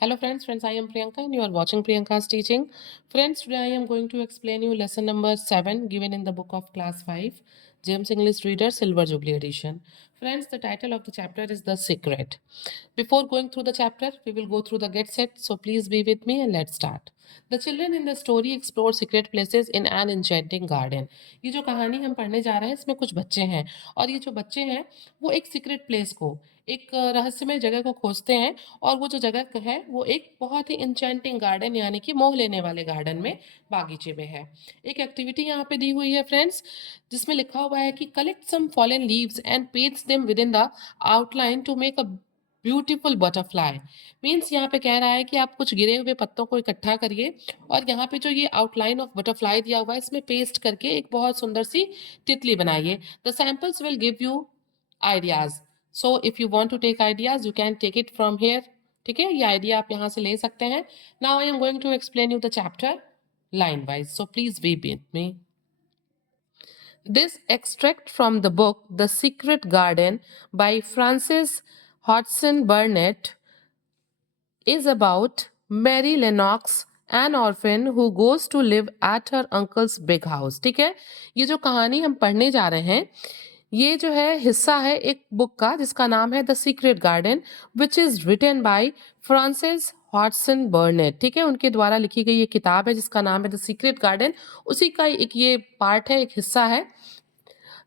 Hello friends, I am Priyanka and you are watching Priyanka's teaching. Friends, today I am going to explain you lesson number 7 given in the book of class 5, James English Reader Silver Jubilee Edition. Friends, the title of the chapter is The Secret. Before going through the chapter, we will go through the get set, so please be with me and let's start. The children in the story explore secret places in an enchanting garden. ये जो कहानी हम पढ़ने जा रहे हैं इसमें कुछ बच्चे हैं और ये जो बच्चे हैं वो एक सीक्रेट प्लेस को एक रहस्यमय जगह को खोजते हैं और वो जो जगह है वो एक बहुत ही इंचेंटिंग गार्डन यानी कि मोह लेने वाले गार्डन में बागीचे में है। एक एक्टिविटी यहाँ पे दी हुई है फ्रेंड्स जिसमें लिखा हुआ है कि collect some fallen leaves and paste them within the outline to make a beautiful butterfly. Means यहाँ पे कह रहा है कि आप कुछ गिरे हुए पत्तों को इकट्ठा करिए और यहाँ पे जो ये आउटलाइन ऑफ बटरफ्लाई दिया हुआ है इसमें पेस्ट करके एक बहुत सुंदर सी तितली बनाइए। The samples will give you ideas, so if you want to take ideas you can take it from here. ठीक है, ये आइडिया आप यहाँ से ले सकते हैं। Now I am going to explain you the chapter line wise, so please be with me. This extract from the book The Secret Garden by Frances Hodgson Burnett is about Mary Lennox, an orphan who goes to live at her uncle's big house. ठीक है, ये जो कहानी हम पढ़ने जा रहे हैं ये जो है हिस्सा है एक बुक का जिसका नाम है the secret Garden which is written by Frances Hodgson Burnett. ठीक है, उनके द्वारा लिखी गई ये किताब है जिसका नाम है द सीक्रेट गार्डन। उसी का एक ये पार्ट है, एक हिस्सा है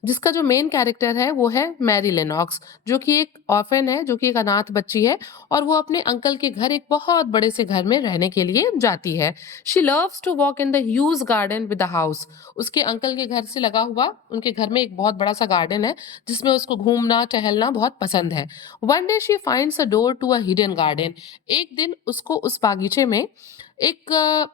जिसका जो मेन कैरेक्टर है वो है मैरी लेनॉक्स, जो कि एक ऑर्फन है, जो कि एक अनाथ बच्ची है और वो अपने अंकल के घर एक बहुत बड़े से घर में रहने के लिए जाती है। She loves to walk in the huge garden with the house. उसके अंकल के घर से लगा हुआ उनके घर में एक बहुत बड़ा सा गार्डन है जिसमें उसको घूमना टहलना बहुत पसंद है। One day she finds a door to a hidden garden. एक दिन उसको उस बागीचे में एक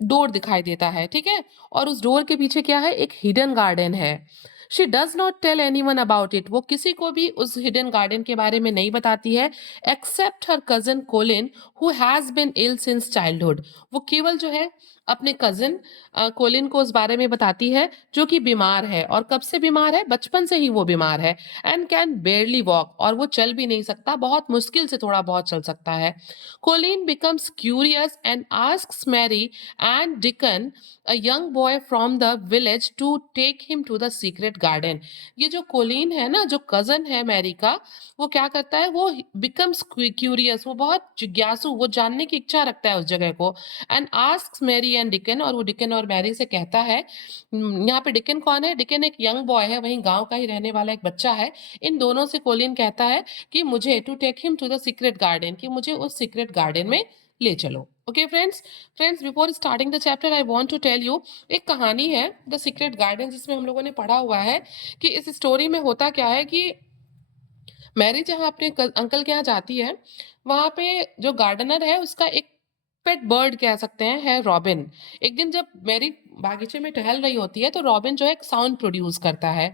डोर दिखाई देता है। ठीक है, और उस डोर के पीछे क्या है, एक हिडन गार्डन है। She does not tell anyone about it. वो किसी को भी उस हिडन गार्डन के बारे में नहीं बताती है except her cousin Colin who has been ill since childhood. वो केवल जो है अपने कजिन कोलिन को उस बारे में बताती है जो कि बीमार है। और कब से बीमार है, बचपन से ही वो बीमार है। एंड कैन बेयरली वॉक, और वो चल भी नहीं सकता, बहुत मुश्किल से थोड़ा बहुत चल सकता है। Colin becomes curious and asks Mary and Dickon, a young boy from the village, to take him to the secret garden. ये जो कोलिन है ना, जो कजन है मैरी का, वो क्या करता है, वो becomes curious, वो बहुत जिज्ञासु, वो जानने की इच्छा रखता है उस जगह को। and asks Mary and Dickon, और वो डिकन और मैरी से कहता है, यहाँ पे डिकन कौन है, डिकन एक यंग बॉय है, वहीं गांव का ही रहने वाला एक बच्चा है। इन दोनों से कोलिन कहता है कि मुझे to take him to the secret garden, कि मुझे उस सीक्रेट गार्डन में ले चलो। Okay friends before starting the chapter I want to tell you, एक कहानी है द सीक्रेट गार्डन जिसमें हम लोगों ने पढ़ा हुआ है कि इस स्टोरी में होता क्या है कि मैरी जहाँ अपने अंकल के यहाँ जाती है वहां पे जो गार्डनर है उसका एक पेट बर्ड कह सकते हैं है रॉबिन। एक दिन जब मैरी बागीचे में टहल रही होती है तो रॉबिन जो है एक साउंड प्रोड्यूस करता है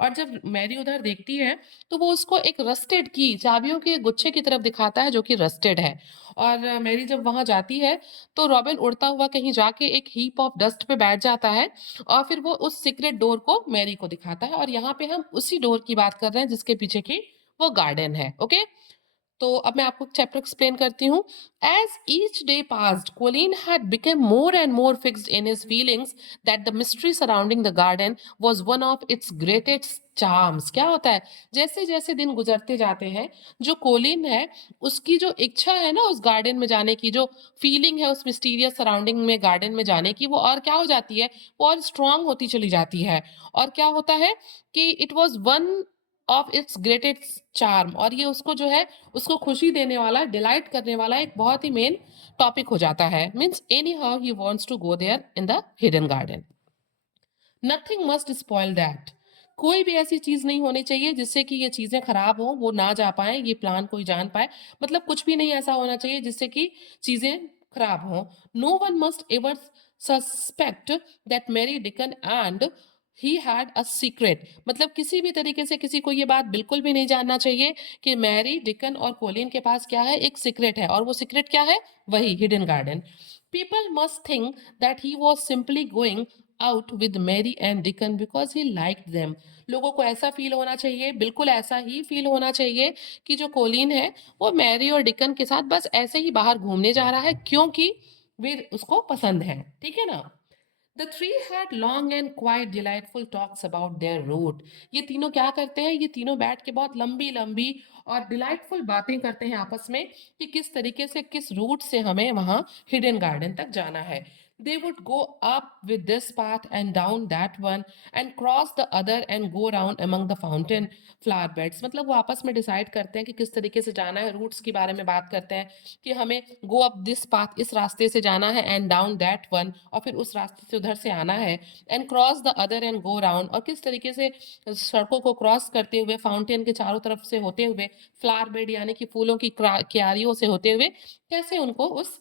और जब मैरी उधर देखती है तो वो उसको एक रस्टेड की चाबियों के गुच्छे की तरफ दिखाता है जो कि रस्टेड है। और मैरी जब वहां जाती है तो रॉबिन उड़ता हुआ कहीं जाके एक हीप ऑफ डस्ट पे बैठ जाता है और फिर वो उस सीक्रेट डोर को मैरी को दिखाता है। और यहाँ पे हम उसी डोर की बात कर रहे हैं जिसके पीछे की वो गार्डन है। ओके, तो अब मैं आपको चैप्टर एक्सप्लेन करती हूँ। As each day passed Colin had become more and more fixed in his feelings that the mystery surrounding the garden was one of its greatest charms. क्या होता है, जैसे जैसे दिन गुजरते जाते हैं जो कोलिन है उसकी जो इच्छा है ना उस गार्डन में जाने की, जो फीलिंग है उस मिस्टीरियस सराउंडिंग में गार्डन में जाने की, वो और क्या हो जाती है, वो और स्ट्रांग होती चली जाती है। और क्या होता है कि it was one of its greatest charm, और ये उसको जो है उसको खुशी देने वाला, डिलाइट करने वाला एक बहुत ही मेन टॉपिक हो जाता है। Means anyhow he wants to go there in the hidden garden. Nothing must spoil that. कोई भी ऐसी चीज नहीं होनी चाहिए जिससे कि ये चीजें खराब हो, वो ना जा पाए, ये प्लान कोई जान पाए। मतलब कुछ भी नहीं ऐसा होना चाहिए जिससे कि चीजें खराब हो। No one must ever suspect that Mary Dickon and he had a secret. मतलब किसी भी तरीके से किसी को ये बात बिल्कुल भी नहीं जानना चाहिए कि मैरी डिकन और कोलिन के पास क्या है, एक सीक्रेट है। और वो सीक्रेट क्या है, वही hidden garden. People must think that he was simply going out with Mary and Dickon because he liked them. लोगों को ऐसा फील होना चाहिए, बिल्कुल ऐसा ही फील होना चाहिए कि जो कोलिन है वो मैरी और डिकन के साथ बस ऐसे ही बाहर घूमने जा रहा है क्योंकि वे उसको पसंद है, ठीक है ना। The three had long and quite delightful talks about their route. ये तीनों क्या करते हैं, ये तीनों बैठ के बहुत लंबी लंबी और डिलाइटफुल बातें करते हैं आपस में कि किस तरीके से किस रूट से हमें वहां हिडन गार्डन तक जाना है। They would go up with this path and down that one and cross the other and go round among the fountain flower beds. मतलब वो आपस में डिसाइड करते हैं कि किस तरीके से जाना है, रूट्स के बारे में बात करते हैं कि हमें गो अप दिस पाथ, इस रास्ते से जाना है, एंड डाउन दैट वन, और फिर उस रास्ते से उधर से आना है, and cross the other and go round, और किस तरीके से सड़कों को क्रॉस करते हुए फाउंटेन के चारों तरफ से होते हुए फ्लावर बेड यानी कि फूलों की क्यारियों से होते हुए कैसे उनको उस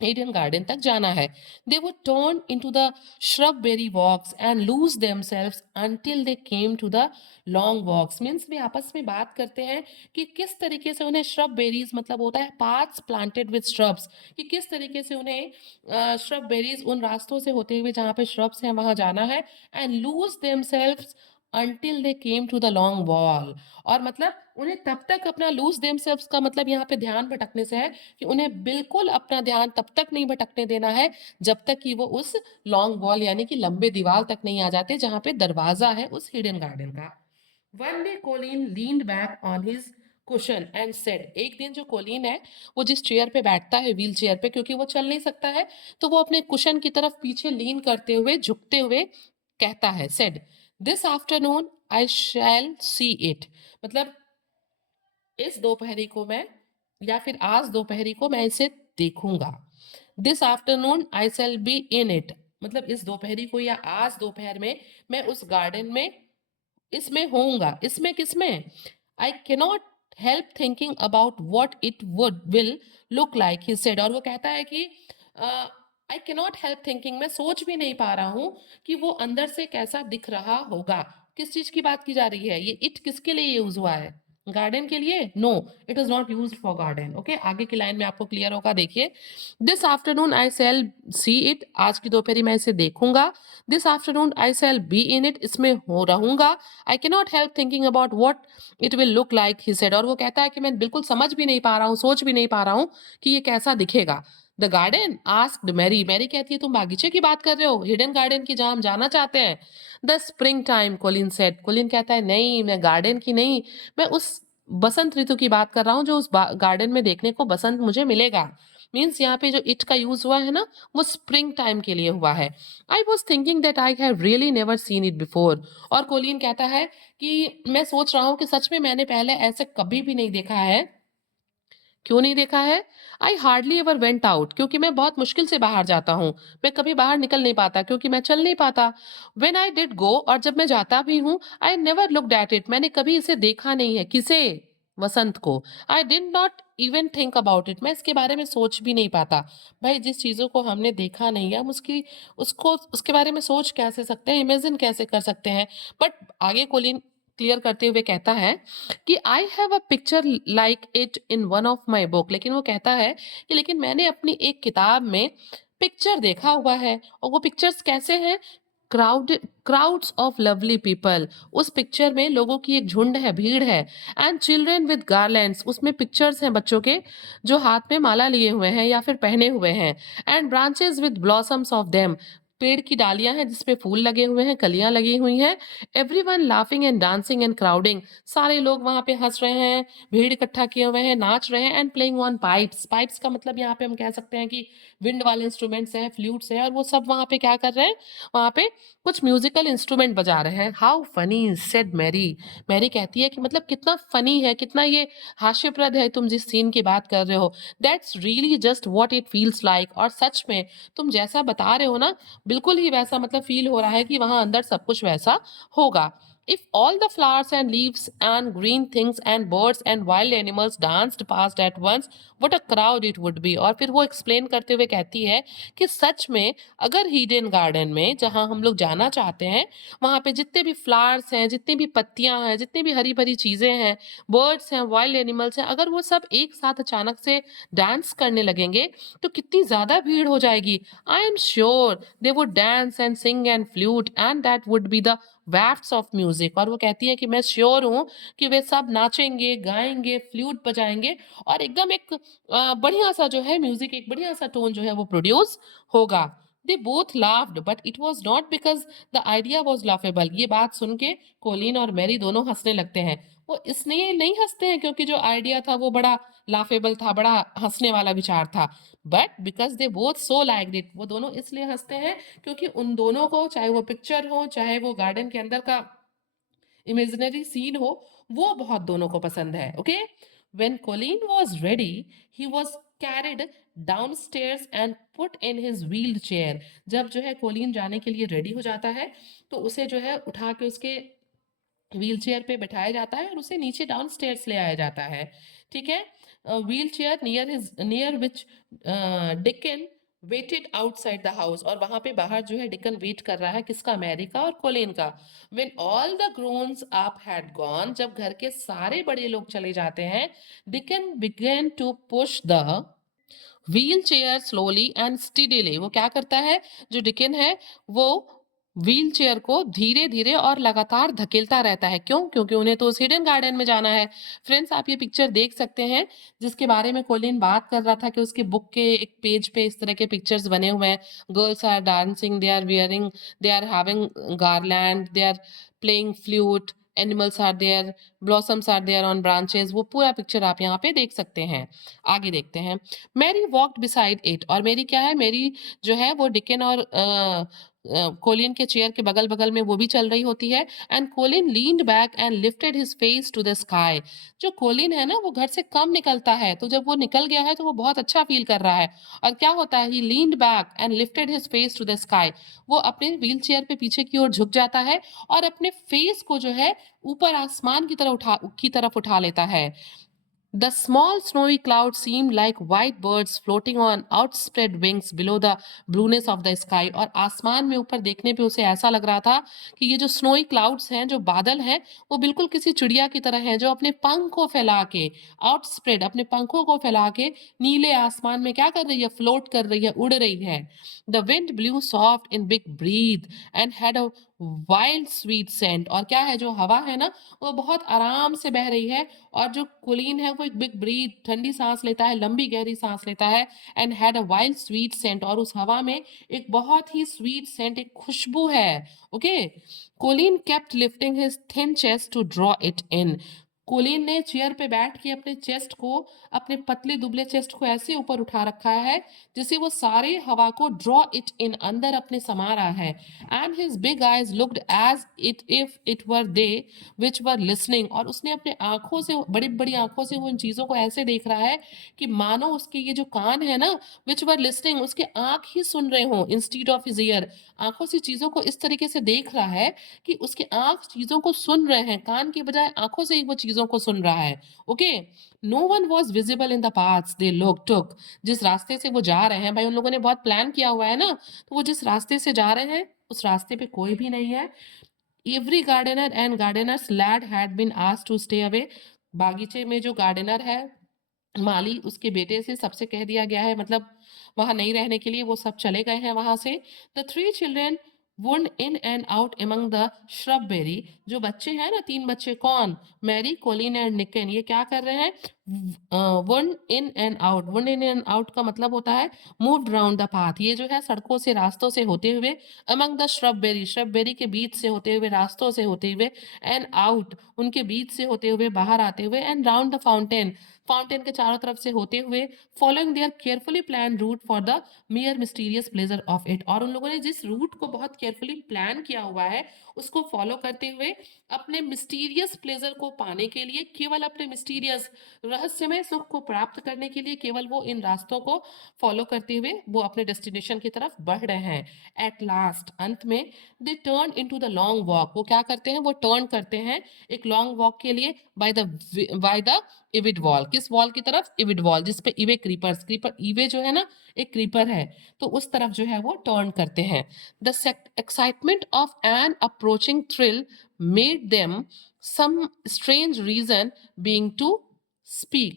Eden garden तक जाना है। They would turn into the shrubberry walks and lose themselves until they came to the long walks. Means वे आपस में बात करते हैं कि किस तरीके से उन्हें shrubberries मतलब होता है paths planted with shrubs, कि किस तरीके से उन्हें shrubberries उन रास्तों से होते हुए जहाँ पे shrubs हैं वहाँ जाना है, and lose themselves until they came to the long wall. और मतलब उन्हें तब तक अपना lose themselves का मतलब यहाँ पे ध्यान भटकने से है कि उन्हें बिल्कुल अपना ध्यान तब तक नहीं भटकने देना है जब तक कि वो उस लॉन्ग वॉल यानी कि लंबे दीवार तक नहीं आ जाते जहां पे दरवाजा है उस हिडन गार्डन का। One day Colin leaned back on his cushion and said, एक दिन जो कोलिन है वो जिस चेयर पे बैठता है, व्हील चेयर पे, क्योंकि वो चल नहीं सकता है, तो वो अपने कुशन की तरफ पीछे लीन करते हुए झुकते हुए कहता है, said, this afternoon I shall see it, मतलब इस दोपहरी को मैं या फिर आज दोपहरी को मैं इसे देखूंगा। This afternoon I shall be in it, मतलब इस दोपहरी को या आज दोपहर में मैं उस गार्डन में इसमें होऊंगा। इसमें किसमें? I cannot help thinking about what it would will look like, he said, और वो कहता है कि आई कैनॉट हेल्प थिंकिंग, मैं सोच भी नहीं पा रहा हूं कि वो अंदर से कैसा दिख रहा होगा। किस चीज की बात की जा रही है? ये इट किसके लिए यूज हुआ है? गार्डन के लिए? No, it is not use for garden. Okay, आगे की लाइन में आपको क्लियर होगा, देखिए। This afternoon I shall see it, आज की दोपहरी मैं इसे देखूंगा। This afternoon I shall be in it, इसमें हो रहूंगा। I cannot help thinking about what it will look like, he said, और वो कहता है कि मैं बिल्कुल समझ भी नहीं पा रहा हूँ, सोच भी नहीं पा रहा हूँ कि ये कैसा दिखेगा। The garden asked Mary, Mary कहती है तुम बागीचे की बात कर रहे हो, हिडन गार्डन की जहां हम जाना चाहते हैं। The spring time, Colin said, Colin कहता है नहीं, मैं गार्डन की नहीं, मैं उस बसंत ऋतु की बात कर रहा हूँ जो उस गार्डन में देखने को बसंत मुझे मिलेगा। मीन्स यहाँ पे जो इट का यूज हुआ है ना, वो स्प्रिंग टाइम के लिए हुआ है। I was thinking that I have really never seen it before, और कोलिन कहता है कि मैं सोच रहा हूँ कि सच में मैंने पहले ऐसे कभी भी नहीं देखा है। क्यों नहीं देखा है? I hardly ever went out, क्योंकि मैं बहुत मुश्किल से बाहर जाता हूँ, मैं कभी बाहर निकल नहीं पाता क्योंकि मैं चल नहीं पाता। वेन आई डिड गो, और जब मैं जाता भी हूँ, I never looked at it, मैंने कभी इसे देखा नहीं है। किसे? वसंत को। I did not even think about it, मैं इसके बारे में सोच भी नहीं पाता। भाई, जिस चीज़ों को हमने देखा नहीं है हम उसको उसके बारे में सोच कैसे सकते हैं, इमेजिन कैसे कर सकते हैं। बट आगे कोलिन क्लियर करते हुए कहता है कि I have a picture like it in one of my book, लेकिन वो कहता है कि लेकिन मैंने अपनी एक किताब में पिक्चर देखा हुआ है, और वो पिक्चर्स कैसे हैं? क्राउड्स ऑफ लवली पीपल, उस पिक्चर में लोगों की एक झुंड है, भीड़ है। एंड चिल्ड्रेन विद गार्लैंड्स, उसमें पिक्चर्स हैं बच्चों के जो हाथ में माला लिए हुए हैं या फिर पहने हुए हैं। And branches with blossoms of them, पेड़ की डालियां हैं जिसपे फूल लगे हुए हैं, कलियां लगी हुई हैं। Everyone laughing and dancing and crowding, सारे लोग वहां पे हंस रहे हैं, भीड़ इकट्ठा किए हुए हैं, नाच रहे हैं। And playing on pipes, pipes का मतलब यहाँ पे हम कह सकते हैं कि विंड वाले इंस्ट्रूमेंट्स हैं, फ्लूट्स हैं, और वो सब वहां पे क्या कर रहे हैं? वहां पे कुछ म्यूजिकल इंस्ट्रूमेंट बजा रहे हैं। How funny, said Mary, Mary कहती है कि मतलब कितना फनी है, कितना ये हास्यप्रद है तुम जिस सीन की बात कर रहे हो। That's really just what it feels like, और सच में तुम जैसा बता रहे हो ना, बिल्कुल ही वैसा मतलब फील हो रहा है कि वहां अंदर सब कुछ वैसा होगा। If all the flowers and leaves and green things and birds and wild animals danced past at once, what a crowd it would be। और फिर वो एक्सप्लेन करते हुए कहती है कि सच में अगर हीडन गार्डन में जहां हम लोग जाना चाहते हैं, वहां पे जितने भी फ्लावर्स हैं, जितनी भी पत्तियां हैं, जितनी भी हरी भरी चीजें हैं, बर्ड्स हैं, वाइल्ड एनिमल्स हैं, अगर वो सब एक साथ अचानक से डांस करने लगेंगे तो कितनी ज्यादा भीड़ हो जाएगी। I am sure they would dance and sing and flute, and that would be the wafts of music, और वो कहती है कि मैं श्योर हूँ कि वे सब नाचेंगे, गाएंगे, फ्लूट बजाएंगे, और एकदम एक बढ़िया सा जो है म्यूजिक, एक बढ़िया सा टोन जो है वो प्रोड्यूस होगा। They both laughed but it was not because the idea was laughable. ये बात सुन के कोलिन और मैरी दोनों हंसने लगते हैं। वो इसलिए नहीं हंसते हैं क्योंकि जो आइडिया था वो बड़ा लाफेबल था, बड़ा हंसने वाला विचार था, but because they both so like it. वो दोनों इसलिए हंसते हैं क्योंकि उन दोनों को, चाहे वो पिक्चर हो, चाहे वो गार्डन के अंदर का इमेजिनरी सीन हो, वो बहुत दोनों को पसंद है। Okay, when Colin was ready he was carried downstairs and put in his wheeled chair. जब जो है कोलिन जाने के लिए रेडी हो जाता है तो उसे जो है उठा के उसके व्हील चेयर पे बैठाया जाता है और उसे नीचे डाउन स्टेयर्स ले आया जाता है। ठीक है, wheel chair near which Dickon waited outside the house, और वहां पे बाहर जो है डिकन वेट कर रहा है, किसका, मैरी का और कोलिन का। When all the grownups had gone, जब घर के सारे बड़े लोग चले जाते हैं, Dickon began to push the wheelchair slowly and steadily. वो क्या करता है, जो डिकन है वो व्हील चेयर को धीरे धीरे और लगातार धकेलता रहता है। क्यों? क्योंकि उन्हें तो उस हिडन गार्डन में जाना है। फ्रेंड्स, आप ये पिक्चर देख सकते हैं जिसके बारे में कोलिन बात कर रहा था कि उसके बुक के एक पेज पे इस तरह के पिक्चर्स बने हुए हैं। Girls are dancing, they are wearing, they are having garland, they are playing flute, animals are there, blossoms are there on branches. वो पूरा पिक्चर आप यहाँ पे देख सकते हैं। आगे देखते हैं। मैरी वॉकड बिसाइड इट, और मेरी क्या है, मेरी जो है वो डिकन और कोलिन के चेयर के बगल बगल में वो भी चल रही होती है। And Colin leaned back and lifted his face to the sky. जो कोलिन है ना वो घर से कम निकलता है, तो जब वो निकल गया है तो वो बहुत अच्छा फील कर रहा है। और क्या होता है, he leaned back and lifted his face to the sky. वो अपने व्हील चेयर पे पीछे की ओर झुक जाता है और अपने फेस को जो है ऊपर आसमान की तरफ उठा लेता है। The small snowy clouds seemed like white birds floating on outspread wings below the blueness of the sky। और आसमान में ऊपर देखने पे उसे ऐसा लग रहा था कि ये जो स्नोई क्लाउड्स हैं, जो बादल हैं, वो बिल्कुल किसी चिड़िया की तरह हैं जो अपने पंख को फैला के, आउटस्प्रेड, अपने पंखों को फैला के नीले आसमान में क्या कर रही है, फ्लोट कर रही है, उड़ रही है। The wind blew soft in big breath and had a wild sweet scent. और क्या है, जो हवा है ना वो बहुत आराम से बह रही है, और जो कुलीन है वो एक बिग ब्रीथ, ठंडी सांस लेता है, लंबी गहरी सांस लेता है। And had a wild sweet scent, और उस हवा में एक बहुत ही स्वीट सेंट, एक खुशबू है। Okay, Colin kept lifting his thin chest to draw it in. Colin ने चेयर पे बैठ के अपने चेस्ट को, अपने पतले दुबले चेस्ट को ऐसे ऊपर उठा रखा है जिसे वो सारे हवा को ड्रॉ इट इन, अंदर अपने समा रहा है। And his big eyes looked as it if it were they which were listening, और उसने अपने आंखों से, बड़ी बड़ी आंखों से वो इन चीजों को ऐसे देख रहा है कि मानो उसके ये जो कान है ना, विच वर लिसनिंग, उसके आंख ही सुन रहे हो, इंस्टीड ऑफ हिज ईयर। आंखों से चीजों को इस तरीके से देख रहा है कि उसके आंख चीजों को सुन रहे हैं, कान के बजाय आंखों से ही वो चीजों को सुन रहा है। Okay, no one was visible in the paths they लोग टुक। जिस रास्ते से वो जा रहे हैं, भाई उन लोगों ने बहुत प्लान किया हुआ है ना, तो वो जिस रास्ते से जा रहे हैं उस रास्ते पे कोई भी नहीं है। Every gardener and gardener's lad had been asked to stay away. बागीचे में जो गार्डनर है, माली, उसके बेटे से सबसे कह दिया गया है, मतलब वहां नहीं रहने के लिए, वो सब चले गए हैं वहां से। The three children one in and out among the shrubbery. जो बच्चे हैं ना, तीन बच्चे, कौन, मैरी, कोलिन एंड निकन, ये क्या कर रहे हैं, one in and out. One in and out का मतलब होता है मूव्ड राउंड द पाथ। ये जो है सड़कों से, रास्तों से होते हुए, अमंग द श्रबबेरी, श्रबबेरी के बीच से होते हुए, रास्तों से होते हुए, एंड आउट, उनके बीच से होते हुए, बाहर आते हुए, and round the fountain, fountain के चारों तरफ से होते हुए, following their carefully plan route for the mere mysterious pleasure of it. और उन लोगों ने जिस रूट को बहुत केयरफुली प्लान किया हुआ है उसको फॉलो करते हुए अपने मिस्टीरियस प्लेजर को पाने के लिए, केवल अपने मिस्टीरियस रहस्यमय सुख को प्राप्त करने के लिए, केवल वो इन रास्तों को फॉलो करते हुए वो अपने डेस्टिनेशन की तरफ बढ़ रहे हैं। एट लास्ट, अंत में, they turn into the long walk. वो क्या करते हैं, वो टर्न करते हैं एक लॉन्ग वॉक के लिए बाय द इविड वॉल। किस वॉल की तरफ, इविड वॉल, जिसपे इवे क्रीपर्स, क्रीपर, इवे जो है ना एक क्रीपर है, तो उस तरफ जो है वो टर्न करते हैं। The excitement of N approaching thrill made them some strange reason being to speak।